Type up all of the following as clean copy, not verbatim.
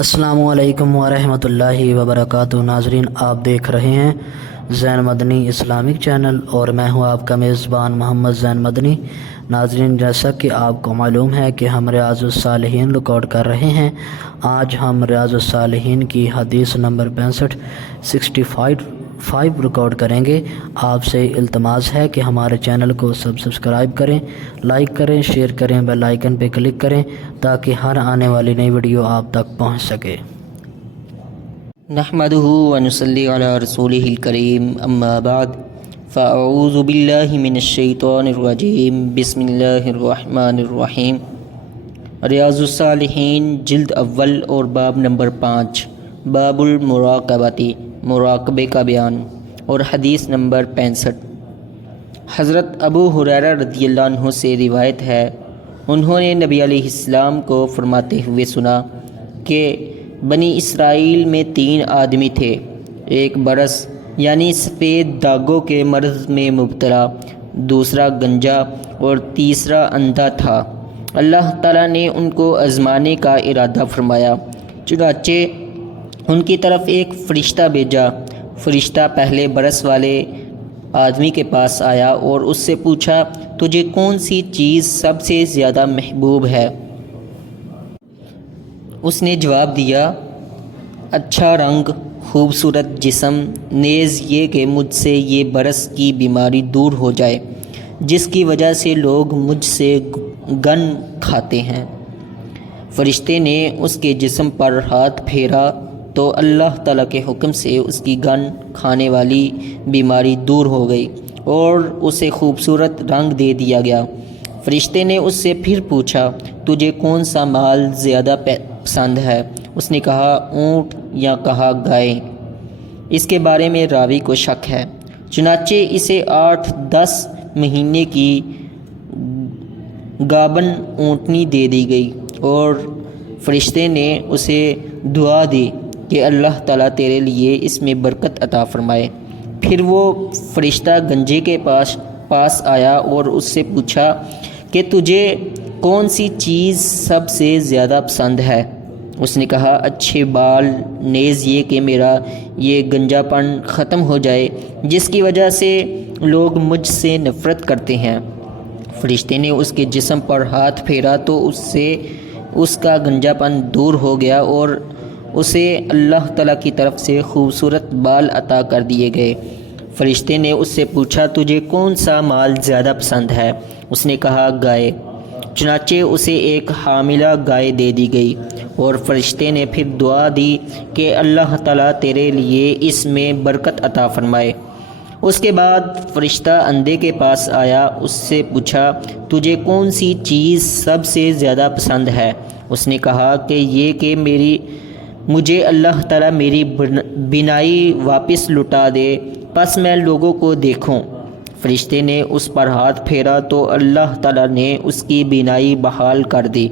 السلام علیکم ورحمۃ اللہ وبرکاتہ۔ ناظرین، آپ دیکھ رہے ہیں زین مدنی اسلامک چینل اور میں ہوں آپ کا میزبان محمد زین مدنی۔ ناظرین، جیسا کہ آپ کو معلوم ہے کہ ہم ریاض الصالحین ریکارڈ کر رہے ہیں۔ آج ہم ریاض الصالحین کی حدیث نمبر 65 ریکارڈ کریں گے۔ آپ سے التماس ہے کہ ہمارے چینل کو سبسکرائب کریں، لائک کریں، شیئر کریں، بیل آئیکن پہ کلک کریں تاکہ ہر آنے والی نئی ویڈیو آپ تک پہنچ سکے۔ نحمدہ ونصلی علی رسولہ الکریم، اما بعد فاعوذ باللہ من الشیطان الرجیم، بسم اللہ الرحمن الرحیم۔ ریاض الصالحین جلد اول اور باب نمبر 5، باب المراقبتی، مراقبے کا بیان، اور حدیث نمبر 65۔ حضرت ابو ہریرہ رضی اللہ عنہ سے روایت ہے، انہوں نے نبی علیہ السلام کو فرماتے ہوئے سنا کہ بنی اسرائیل میں 3 آدمی تھے، ایک برص یعنی سفید داغوں کے مرض میں مبتلا، دوسرا گنجا اور تیسرا اندھا تھا۔ اللہ تعالیٰ نے ان کو آزمانے کا ارادہ فرمایا، چنانچہ ان کی طرف ایک فرشتہ بھیجا۔ فرشتہ پہلے برص والے آدمی کے پاس آیا اور اس سے پوچھا، تجھے کون سی چیز سب سے زیادہ محبوب ہے؟ اس نے جواب دیا، اچھا رنگ، خوبصورت جسم، نیز یہ کہ مجھ سے یہ برص کی بیماری دور ہو جائے جس کی وجہ سے لوگ مجھ سے گن کھاتے ہیں۔ فرشتے نے اس کے جسم پر ہاتھ پھیرا تو اللہ تعالیٰ کے حکم سے اس کی گن کھانے والی بیماری دور ہو گئی اور اسے خوبصورت رنگ دے دیا گیا۔ فرشتے نے اس سے پھر پوچھا، تجھے کون سا مال زیادہ پسند ہے؟ اس نے کہا، اونٹ، یا کہا گائے۔ اس کے بارے میں راوی کو شک ہے، چنانچہ اسے 8-10 مہینے کی گابن اونٹنی دے دی گئی اور فرشتے نے اسے دعا دی کہ اللہ تعالیٰ تیرے لیے اس میں برکت عطا فرمائے۔ پھر وہ فرشتہ گنجے کے پاس آیا اور اس سے پوچھا کہ تجھے کون سی چیز سب سے زیادہ پسند ہے؟ اس نے کہا، اچھے بال، نیز یہ کہ میرا یہ گنجا پن ختم ہو جائے جس کی وجہ سے لوگ مجھ سے نفرت کرتے ہیں۔ فرشتے نے اس کے جسم پر ہاتھ پھیرا تو اس کا گنجا پن دور ہو گیا اور اسے اللہ تعالیٰ کی طرف سے خوبصورت بال عطا کر دیے گئے۔ فرشتے نے اس سے پوچھا، تجھے کون سا مال زیادہ پسند ہے؟ اس نے کہا، گائے۔ چنانچہ اسے ایک حاملہ گائے دے دی گئی اور فرشتے نے پھر دعا دی کہ اللہ تعالیٰ تیرے لیے اس میں برکت عطا فرمائے۔ اس کے بعد فرشتہ اندھے کے پاس آیا، اس سے پوچھا، تجھے کون سی چیز سب سے زیادہ پسند ہے؟ اس نے کہا کہ یہ کہ مجھے اللہ تعالیٰ میری بینائی واپس لوٹا دے، پس میں لوگوں کو دیکھوں۔ فرشتے نے اس پر ہاتھ پھیرا تو اللہ تعالیٰ نے اس کی بینائی بحال کر دی۔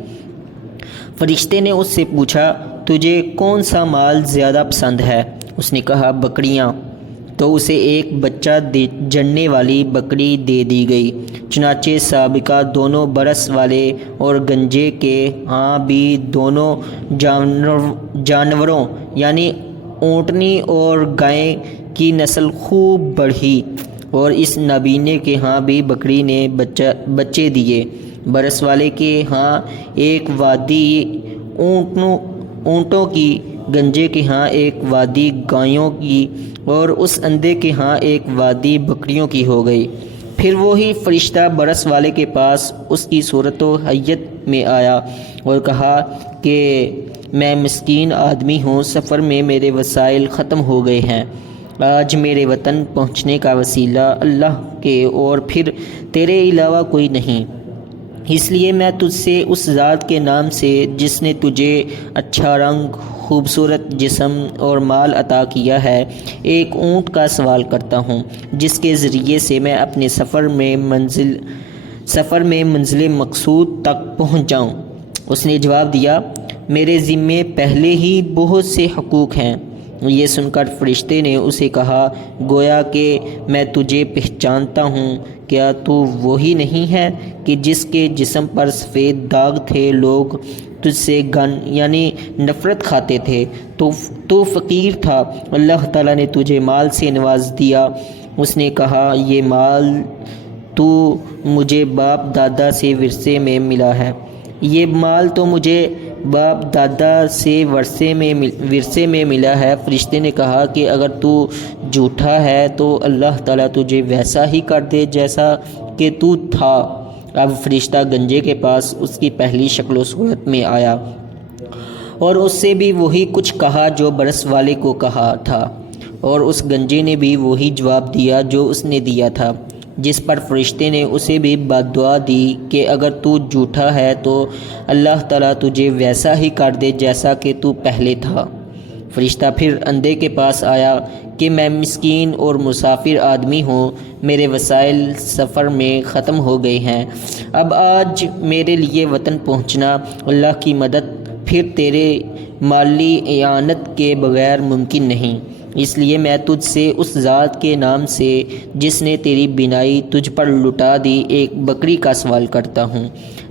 فرشتے نے اس سے پوچھا، تجھے کون سا مال زیادہ پسند ہے؟ اس نے کہا، بکریاں۔ تو اسے ایک بچہ جننے والی بکری دے دی گئی۔ چنانچہ سابقہ دونوں برص والے اور گنجے کے ہاں بھی دونوں جانوروں یعنی اونٹنی اور گائے کی نسل خوب بڑھی اور اس نابینے کے ہاں بھی بکری نے بچے دیے۔ برص والے کے ہاں ایک وادی اونٹوں کی، گنجے کے ہاں ایک وادی گایوں کی اور اس اندھے کے ہاں ایک وادی بکریوں کی ہو گئی۔ پھر وہی فرشتہ برص والے کے پاس اس کی صورت و حیت میں آیا اور کہا کہ میں مسکین آدمی ہوں، سفر میں میرے وسائل ختم ہو گئے ہیں، آج میرے وطن پہنچنے کا وسیلہ اللہ کے اور پھر تیرے علاوہ کوئی نہیں، اس لیے میں تجھ سے اس ذات کے نام سے جس نے تجھے اچھا رنگ، خوبصورت جسم اور مال عطا کیا ہے، ایک اونٹ کا سوال کرتا ہوں جس کے ذریعے سے میں اپنے سفر میں منزل مقصود تک پہنچ جاؤں۔ اس نے جواب دیا، میرے ذمے پہلے ہی بہت سے حقوق ہیں، یہ سن کر فرشتے نے اسے کہا، گویا کہ میں تجھے پہچانتا ہوں، کیا تو وہی نہیں ہے کہ جس کے جسم پر سفید داغ تھے؟ لوگ تجھ سے گن یعنی نفرت کھاتے تھے، تو فقیر تھا، اللہ تعالیٰ نے تجھے مال سے نواز دیا۔ اس نے کہا، یہ مال تو مجھے باپ دادا سے ورثے میں ملا ہے، یہ مال تو مجھے باپ دادا سے ورثے میں ملا ہے۔ فرشتے نے کہا کہ اگر تو جھوٹا ہے تو اللہ تعالیٰ تجھے ویسا ہی کر دے جیسا کہ تو تھا۔ اب فرشتہ گنجے کے پاس اس کی پہلی شکل و صورت میں آیا اور اس سے بھی وہی کچھ کہا جو برس والے کو کہا تھا، اور اس گنجے نے بھی وہی جواب دیا جو اس نے دیا تھا، جس پر فرشتے نے اسے بھی بد دعا دی کہ اگر تو جھوٹا ہے تو اللہ تعالیٰ تجھے ویسا ہی کر دے جیسا کہ تو پہلے تھا۔ فرشتہ پھر اندھے کے پاس آیا کہ میں مسکین اور مسافر آدمی ہوں، میرے وسائل سفر میں ختم ہو گئے ہیں، اب آج میرے لیے وطن پہنچنا اللہ کی مدد پھر تیرے مالی اعانت کے بغیر ممکن نہیں، اس لیے میں تجھ سے اس ذات کے نام سے جس نے تیری بینائی تجھ پر لٹا دی ایک بکری کا سوال کرتا ہوں،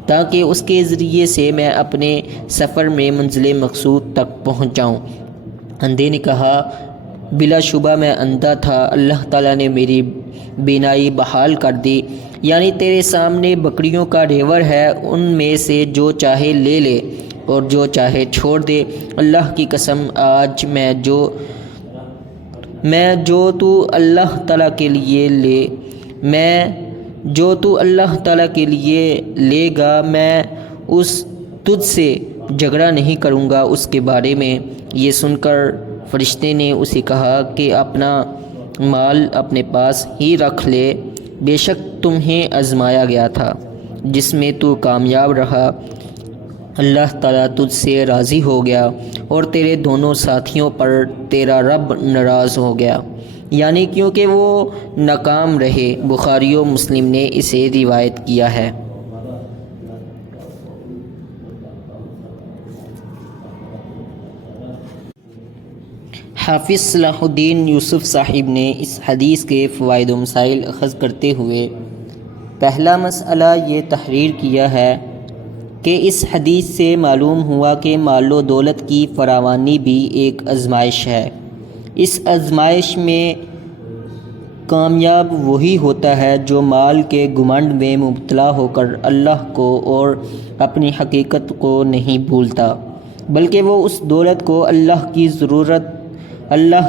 تاکہ اس کے ذریعے سے میں اپنے سفر میں منزل مقصود تک پہنچ جاؤں۔ اندھے نے کہا، بلا شبہ میں اندھا تھا، اللہ تعالیٰ نے میری بینائی بحال کر دی، یعنی تیرے سامنے بکریوں کا ریوڑ ہے، ان میں سے جو چاہے لے لے اور جو چاہے چھوڑ دے۔ اللہ کی قسم، آج میں جو تو اللہ تعالیٰ کے لیے لے گا میں تجھ سے جھگڑا نہیں کروں گا اس کے بارے میں۔ یہ سن کر فرشتے نے اسے کہا کہ اپنا مال اپنے پاس ہی رکھ لے، بے شک تمہیں آزمایا گیا تھا جس میں تو کامیاب رہا، اللہ تعالیٰ تجھ سے راضی ہو گیا اور تیرے دونوں ساتھیوں پر تیرا رب ناراض ہو گیا، یعنی کیونکہ وہ ناکام رہے۔ بخاری و مسلم نے اسے روایت کیا ہے۔ حافظ صلاح الدین یوسف صاحب نے اس حدیث کے فوائد و مسائل اخذ کرتے ہوئے پہلا مسئلہ یہ تحریر کیا ہے کہ اس حدیث سے معلوم ہوا کہ مال و دولت کی فراوانی بھی ایک آزمائش ہے۔ اس آزمائش میں کامیاب وہی ہوتا ہے جو مال کے گھمنڈ میں مبتلا ہو کر اللہ کو اور اپنی حقیقت کو نہیں بھولتا، بلکہ وہ اس دولت کو اللہ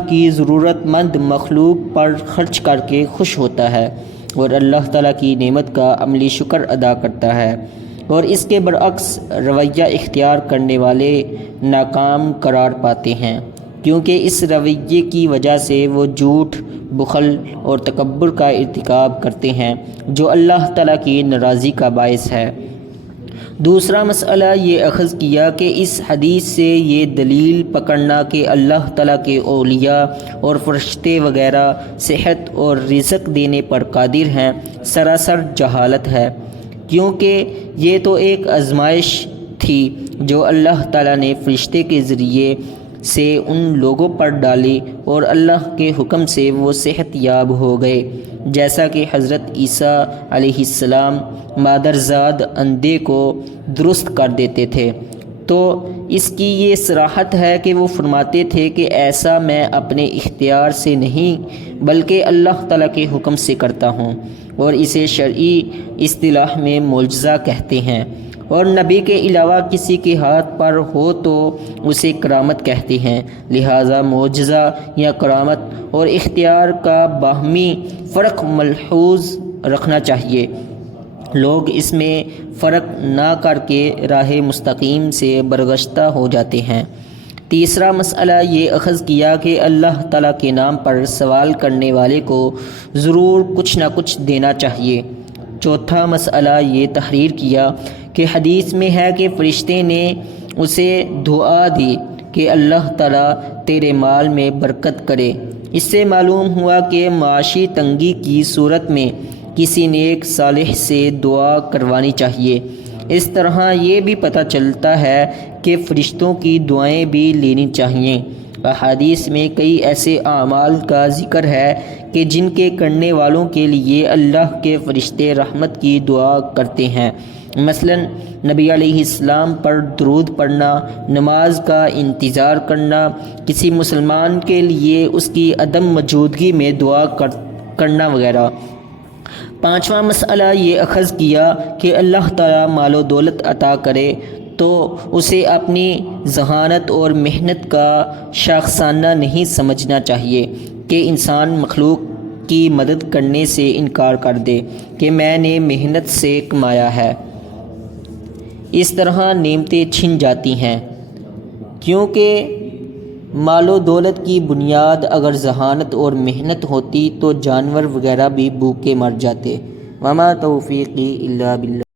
کی ضرورت مند مخلوق پر خرچ کر کے خوش ہوتا ہے اور اللہ تعالیٰ کی نعمت کا عملی شکر ادا کرتا ہے، اور اس کے برعکس رویہ اختیار کرنے والے ناکام قرار پاتے ہیں، کیونکہ اس رویے کی وجہ سے وہ جھوٹ، بخل اور تکبر کا ارتکاب کرتے ہیں جو اللہ تعالیٰ کی ناراضی کا باعث ہے۔ دوسرا مسئلہ یہ اخذ کیا کہ اس حدیث سے یہ دلیل پکڑنا کہ اللہ تعالیٰ کے اولیاء اور فرشتے وغیرہ صحت اور رزق دینے پر قادر ہیں، سراسر جہالت ہے، کیونکہ یہ تو ایک آزمائش تھی جو اللہ تعالیٰ نے فرشتے کے ذریعے سے ان لوگوں پر ڈالی اور اللہ کے حکم سے وہ صحت یاب ہو گئے، جیسا کہ حضرت عیسیٰ علیہ السلام مادرزاد اندھے کو درست کر دیتے تھے، تو اس کی یہ صراحت ہے کہ وہ فرماتے تھے کہ ایسا میں اپنے اختیار سے نہیں بلکہ اللہ تعالیٰ کے حکم سے کرتا ہوں، اور اسے شرعی اصطلاح میں معجزہ کہتے ہیں، اور نبی کے علاوہ کسی کے ہاتھ پر ہو تو اسے کرامت کہتے ہیں، لہٰذا معجزہ یا کرامت اور اختیار کا باہمی فرق ملحوظ رکھنا چاہیے۔ لوگ اس میں فرق نہ کر کے راہ مستقیم سے برگشتہ ہو جاتے ہیں۔ تیسرا مسئلہ یہ اخذ کیا کہ اللہ تعالیٰ کے نام پر سوال کرنے والے کو ضرور کچھ نہ کچھ دینا چاہیے۔ چوتھا مسئلہ یہ تحریر کیا کہ حدیث میں ہے کہ فرشتے نے اسے دعا دی کہ اللہ تعالیٰ تیرے مال میں برکت کرے۔ اس سے معلوم ہوا کہ معاشی تنگی کی صورت میں کسی نیک صالح سے دعا کروانی چاہیے۔ اس طرح یہ بھی پتہ چلتا ہے کہ فرشتوں کی دعائیں بھی لینی چاہیے۔ احادیث میں کئی ایسے اعمال کا ذکر ہے کہ جن کے کرنے والوں کے لیے اللہ کے فرشتے رحمت کی دعا کرتے ہیں۔ مثلا نبی علیہ السلام پر درود پڑھنا، نماز کا انتظار کرنا، کسی مسلمان کے لیے اس کی عدم موجودگی میں دعا کرنا وغیرہ۔ پانچواں مسئلہ یہ اخذ کیا کہ اللہ تعالیٰ مال و دولت عطا کرے تو اسے اپنی ذہانت اور محنت کا شاخسانہ نہیں سمجھنا چاہیے کہ انسان مخلوق کی مدد کرنے سے انکار کر دے کہ میں نے محنت سے کمایا ہے۔ اس طرح نعمتیں چھن جاتی ہیں، کیونکہ مال و دولت کی بنیاد اگر ذہانت اور محنت ہوتی تو جانور وغیرہ بھی بھوکے مر جاتے۔ وما توفیقی الا باللہ۔